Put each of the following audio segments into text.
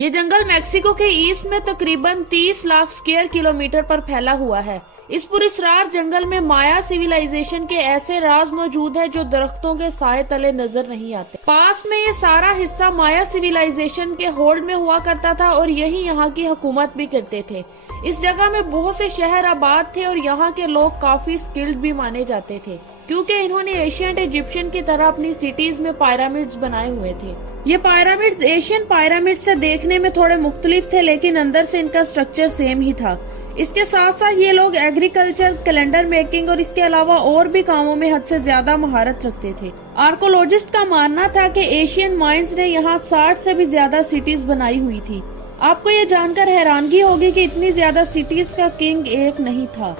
ये जंगल मैक्सिको के ईस्ट में तकरीबन 30 लाख स्क्वायर किलोमीटर पर फैला हुआ है। इस पुरस्कार जंगल में माया सिविलाइजेशन के ऐसे राज मौजूद है जो दरख्तों के साए तले नजर नहीं आते। पास में ये सारा हिस्सा माया सिविलाइजेशन के होल्ड में हुआ करता था और यही यहाँ की हुकूमत भी करते थे। इस जगह में बहुत से शहर आबाद थे और यहाँ के लोग काफी स्किल्ड भी माने जाते थे क्योंकि इन्होंने एशियंट इजिप्शियन की तरह अपनी सिटीज में पिरामिड्स बनाए हुए थे। ये पिरामिड्स एशियन पिरामिड्स से देखने में थोड़े मुख्तलिफ थे, लेकिन अंदर से इनका स्ट्रक्चर सेम ही था। इसके साथ साथ ये लोग एग्रीकल्चर, कैलेंडर मेकिंग और इसके अलावा और भी कामों में हद से ज्यादा महारत रखते थे। आर्कोलॉजिस्ट का मानना था कि एशियन माइंस ने यहाँ 60 से भी ज्यादा सिटीज बनाई हुई थी। आपको ये जानकर हैरानगी होगी कि इतनी ज्यादा सिटीज का किंग एक नहीं था,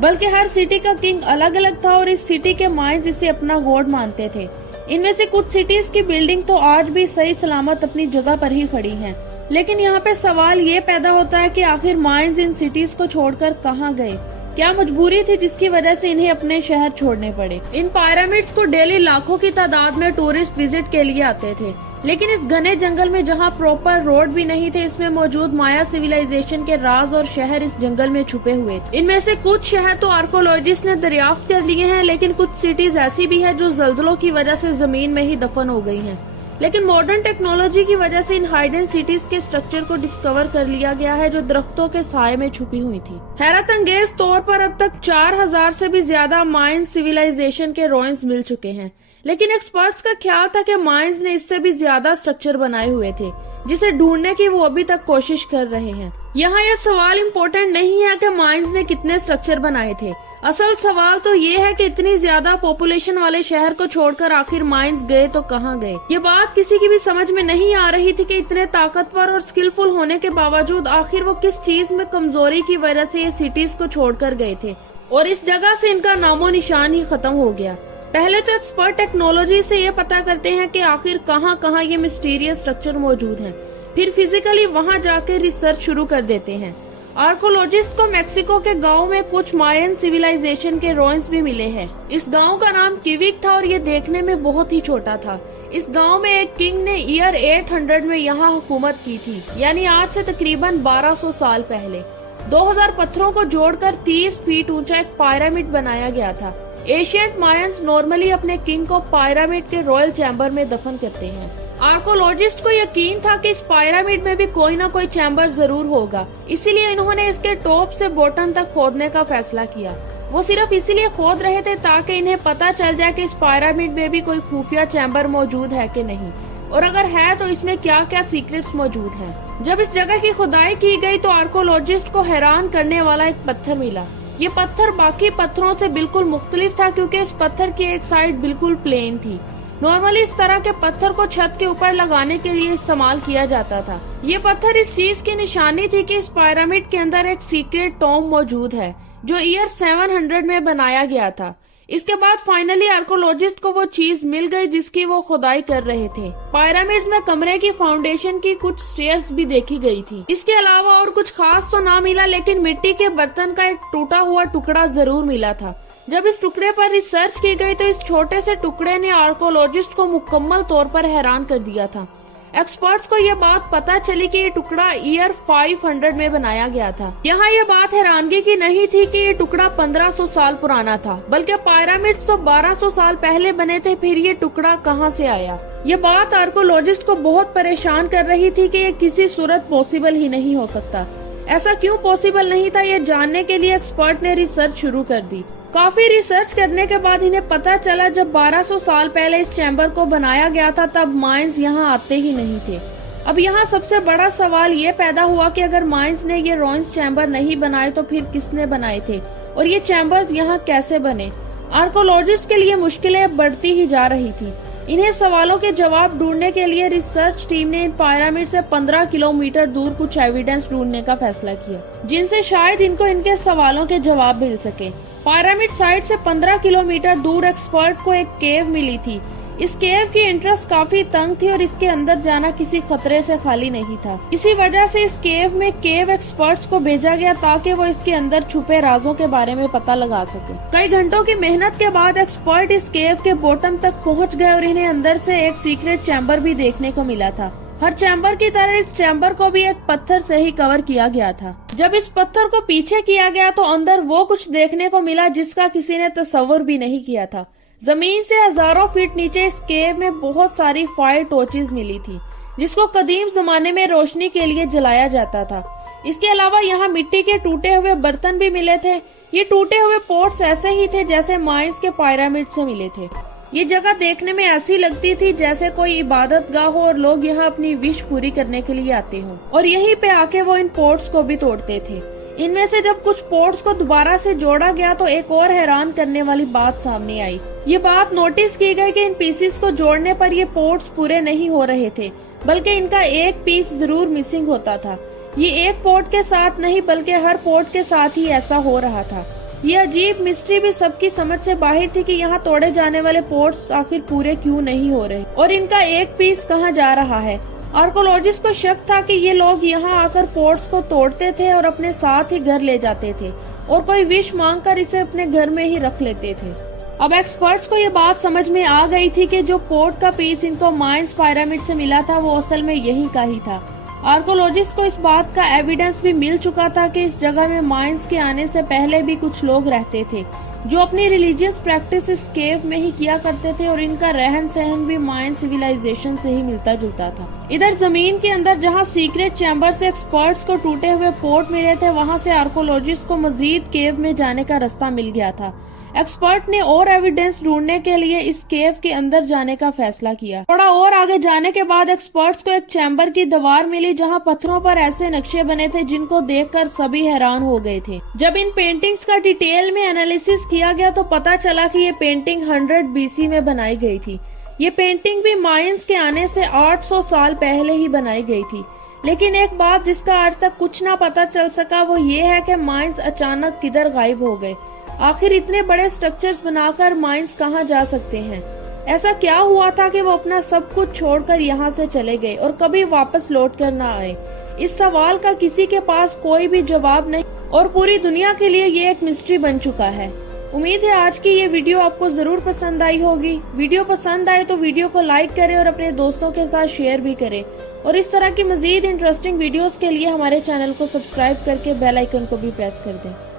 बल्कि हर सिटी का किंग अलग अलग था और इस सिटी के माइंस इसे अपना गॉड मानते थे। इनमें से कुछ सिटीज की बिल्डिंग तो आज भी सही सलामत अपनी जगह पर ही खड़ी हैं। लेकिन यहाँ पे सवाल ये पैदा होता है कि आखिर माइंस इन सिटीज को छोड़कर कहाँ गए? क्या मजबूरी थी जिसकी वजह से इन्हें अपने शहर छोड़ने पड़े? इन पिरामिड्स को डेली लाखों की तादाद में टूरिस्ट विजिट के लिए आते थे, लेकिन इस घने जंगल में जहाँ प्रॉपर रोड भी नहीं थे, इसमें मौजूद माया सिविलाइजेशन के राज और शहर इस जंगल में छुपे हुए थे। इनमें से कुछ शहर तो आर्कोलॉजिस्ट ने दरियाफ्त कर लिए हैं, लेकिन कुछ सिटीज ऐसी भी है जो जल्जलों की वजह से जमीन में ही दफन हो गई हैं। लेकिन मॉडर्न टेक्नोलॉजी की वजह से इन हाइडन सिटीज के स्ट्रक्चर को डिस्कवर कर लिया गया है जो दरख्तों के साए में छुपी हुई थी। हैरत अंगेज तौर पर अब तक 4000 से भी ज्यादा माइन सिविलाइजेशन के रुइंस मिल चुके हैं, लेकिन एक्सपर्ट्स का ख्याल था कि माइंस ने इससे भी ज्यादा स्ट्रक्चर बनाए हुए थे, जिसे ढूंढने की वो अभी तक कोशिश कर रहे हैं। यहाँ यह सवाल इम्पोर्टेंट नहीं है कि माइंस ने कितने स्ट्रक्चर बनाए थे, असल सवाल तो ये है कि इतनी ज्यादा पॉपुलेशन वाले शहर को छोड़कर आखिर माइंस गए तो कहाँ गए। ये बात किसी की भी समझ में नहीं आ रही थी कि इतने ताकतवर और स्किलफुल होने के बावजूद आखिर वो किस चीज में कमजोरी की वजह से ये सिटीज को छोड़कर गए थे और इस जगह से इनका नामो निशान ही खत्म हो गया। पहले तो एक्सपर्ट टेक्नोलॉजी से ये पता करते हैं कि आखिर कहाँ कहाँ ये मिस्टीरियस स्ट्रक्चर मौजूद हैं, फिर फिजिकली वहाँ जाकर रिसर्च शुरू कर देते हैं। आर्कोलॉजिस्ट को मेक्सिको के गांव में कुछ मायन सिविलाइजेशन के रुइंस भी मिले हैं। इस गांव का नाम किविक था और ये देखने में बहुत ही छोटा था। इस गांव में एक किंग ने ईयर 800 में यहाँ हुकूमत की थी, यानी आज से तकरीबन 1200 साल पहले। 2000 पत्थरों को जोड़कर 30 फीट ऊंचा एक पिरामिड बनाया गया था। एशियंट मायंस नॉर्मली अपने किंग को पिरामिड के रॉयल चैम्बर में दफन करते हैं। आर्कोलॉजिस्ट को यकीन था कि इस पिरामिड में भी कोई ना कोई चैम्बर जरूर होगा, इसीलिए इन्होंने इसके टॉप से बॉटम तक खोदने का फैसला किया। वो सिर्फ इसीलिए खोद रहे थे ताकि इन्हें पता चल जाए कि इस पिरामिड में भी कोई खुफिया चैम्बर मौजूद है कि नहीं, और अगर है तो इसमें क्या क्या सीक्रेट्स मौजूद हैं। जब इस जगह की खुदाई की गई तो आर्कोलॉजिस्ट को हैरान करने वाला एक पत्थर मिला। ये पत्थर बाकी पत्थरों से बिल्कुल मुख्तलिफ था क्योंकि इस पत्थर की एक साइड बिल्कुल प्लेन थी। नॉर्मली इस तरह के पत्थर को छत के ऊपर लगाने के लिए इस्तेमाल किया जाता था। ये पत्थर इस चीज की निशानी थी कि इस पिरामिड के अंदर एक सीक्रेट टॉम मौजूद है जो ईयर 700 में बनाया गया था। इसके बाद फाइनली आर्कोलॉजिस्ट को वो चीज मिल गई जिसकी वो खुदाई कर रहे थे। पिरामिड्स में कमरे की फाउंडेशन की कुछ स्टेयर्स भी देखी गई थी। इसके अलावा और कुछ खास तो ना मिला, लेकिन मिट्टी के बर्तन का एक टूटा हुआ टुकड़ा जरूर मिला था। जब इस टुकड़े पर रिसर्च की गई तो इस छोटे से टुकड़े ने आर्कोलॉजिस्ट को मुकम्मल तौर पर हैरान कर दिया था। एक्सपर्ट्स को यह बात पता चली कि ये टुकड़ा ईयर 500 में बनाया गया था। यहाँ ये बात हैरानगी की नहीं थी कि ये टुकड़ा 1500 साल पुराना था, बल्कि पिरामिड्स तो 1200 साल पहले बने थे, फिर ये टुकड़ा कहाँ से आया। ये बात आर्कोलॉजिस्ट को बहुत परेशान कर रही थी कि ये किसी सूरत पॉसिबल ही नहीं हो सकता। ऐसा क्यों पॉसिबल नहीं था, ये जानने के लिए एक्सपर्ट ने रिसर्च शुरू कर दी। काफी रिसर्च करने के बाद इन्हें पता चला जब 1200 साल पहले इस चैम्बर को बनाया गया था तब माइंस यहाँ आते ही नहीं थे। अब यहाँ सबसे बड़ा सवाल ये पैदा हुआ कि अगर माइंस ने ये रुइंस चैम्बर नहीं बनाए तो फिर किसने बनाए थे और ये चैम्बर्स यहाँ कैसे बने। आर्कोलॉजिस्ट के लिए मुश्किलें अब बढ़ती ही जा रही थी। इन्हें सवालों के जवाब ढूंढने के लिए रिसर्च टीम ने इन पिरामिड से 15 किलोमीटर दूर कुछ एविडेंस ढूंढने का फैसला किया, जिनसे शायद इनको इनके सवालों के जवाब मिल सके। पिरामिड साइट से 15 किलोमीटर दूर एक्सपर्ट को एक केव मिली थी। इस केव की एंट्रेंस काफी तंग थी और इसके अंदर जाना किसी खतरे से खाली नहीं था। इसी वजह से इस केव में केव एक्सपर्ट्स को भेजा गया ताकि वो इसके अंदर छुपे राजों के बारे में पता लगा सके। कई घंटों की मेहनत के बाद एक्सपर्ट इस केव के बॉटम तक पहुंच गए और इन्हें अंदर से एक सीक्रेट चैम्बर भी देखने को मिला था। हर चैम्बर की तरह इस चैम्बर को भी एक पत्थर से ही कवर किया गया था। जब इस पत्थर को पीछे किया गया तो अंदर वो कुछ देखने को मिला जिसका किसी ने तस्वर भी नहीं किया था। जमीन से हजारों फीट नीचे इस केव में बहुत सारी फायर टॉर्चेस मिली थी, जिसको कदीम जमाने में रोशनी के लिए जलाया जाता था। इसके अलावा यहाँ मिट्टी के टूटे हुए बर्तन भी मिले थे। ये टूटे हुए पोट्स ऐसे ही थे जैसे माइंस के पिरामिड से मिले थे। ये जगह देखने में ऐसी लगती थी जैसे कोई इबादत गाह हो और लोग यहाँ अपनी विश पूरी करने के लिए आते हों, और यहीं पे आके वो इन पोट्स को भी तोड़ते थे। इनमें से जब कुछ पोट्स को दोबारा से जोड़ा गया तो एक और हैरान करने वाली बात सामने आई। ये बात नोटिस की गई कि इन पीसेस को जोड़ने पर ये पोट्स पूरे नहीं हो रहे थे, बल्कि इनका एक पीस जरूर मिसिंग होता था। ये एक पोट के साथ नहीं बल्कि हर पोट के साथ ही ऐसा हो रहा था। ये अजीब मिस्ट्री भी सबकी समझ से बाहर थी कि यहाँ तोड़े जाने वाले पोट्स आखिर पूरे क्यों नहीं हो रहे और इनका एक पीस कहाँ जा रहा है। आर्कोलॉजिस्ट को शक था कि ये लोग यहाँ आकर पोट्स को तोड़ते थे और अपने साथ ही घर ले जाते थे और कोई विश मांगकर इसे अपने घर में ही रख लेते थे। अब एक्सपर्ट्स को ये बात समझ में आ गई थी कि जो पोर्ट का पीस इनको माइंस पिरामिड से मिला था वो असल में यही का ही था। आर्कोलॉजिस्ट को इस बात का एविडेंस भी मिल चुका था कि इस जगह में माइंस के आने से पहले भी कुछ लोग रहते थे जो अपनी रिलीजियस प्रैक्टिस इस केव में ही किया करते थे और इनका रहन सहन भी मायन सिविलाइजेशन से ही मिलता जुलता था। इधर जमीन के अंदर जहां सीक्रेट चैम्बर से एक्सपर्ट्स को टूटे हुए पोर्ट मिले थे, वहां से आर्कोलॉजिस्ट को मजीद केव में जाने का रास्ता मिल गया था। एक्सपर्ट ने और एविडेंस ढूंढने के लिए इस केव के अंदर जाने का फैसला किया। थोड़ा और आगे जाने के बाद एक्सपर्ट्स को एक चैम्बर की दीवार मिली जहां पत्थरों पर ऐसे नक्शे बने थे जिनको देखकर सभी हैरान हो गए थे। जब इन पेंटिंग्स का डिटेल में एनालिसिस किया गया तो पता चला कि ये पेंटिंग 100 BC में बनाई गई थी। ये पेंटिंग भी मायंस के आने से 800 साल पहले ही बनाई गई थी। लेकिन एक बात जिसका आज तक कुछ ना पता चल सका वो ये है कि मायंस अचानक किधर गायब हो गए। आखिर इतने बड़े स्ट्रक्चर्स बनाकर माइंस कहाँ जा सकते हैं? ऐसा क्या हुआ था कि वो अपना सब कुछ छोड़कर यहाँ से चले गए और कभी वापस लौट कर ना आए? इस सवाल का किसी के पास कोई भी जवाब नहीं और पूरी दुनिया के लिए ये एक मिस्ट्री बन चुका है। उम्मीद है आज की ये वीडियो आपको जरूर पसंद आई होगी। वीडियो पसंद आए तो वीडियो को लाइक करें और अपने दोस्तों के साथ शेयर भी करें और इस तरह की मजीद इंटरेस्टिंग वीडियोस के लिए हमारे चैनल को सब्सक्राइब करके बेल आइकन को भी प्रेस कर दें।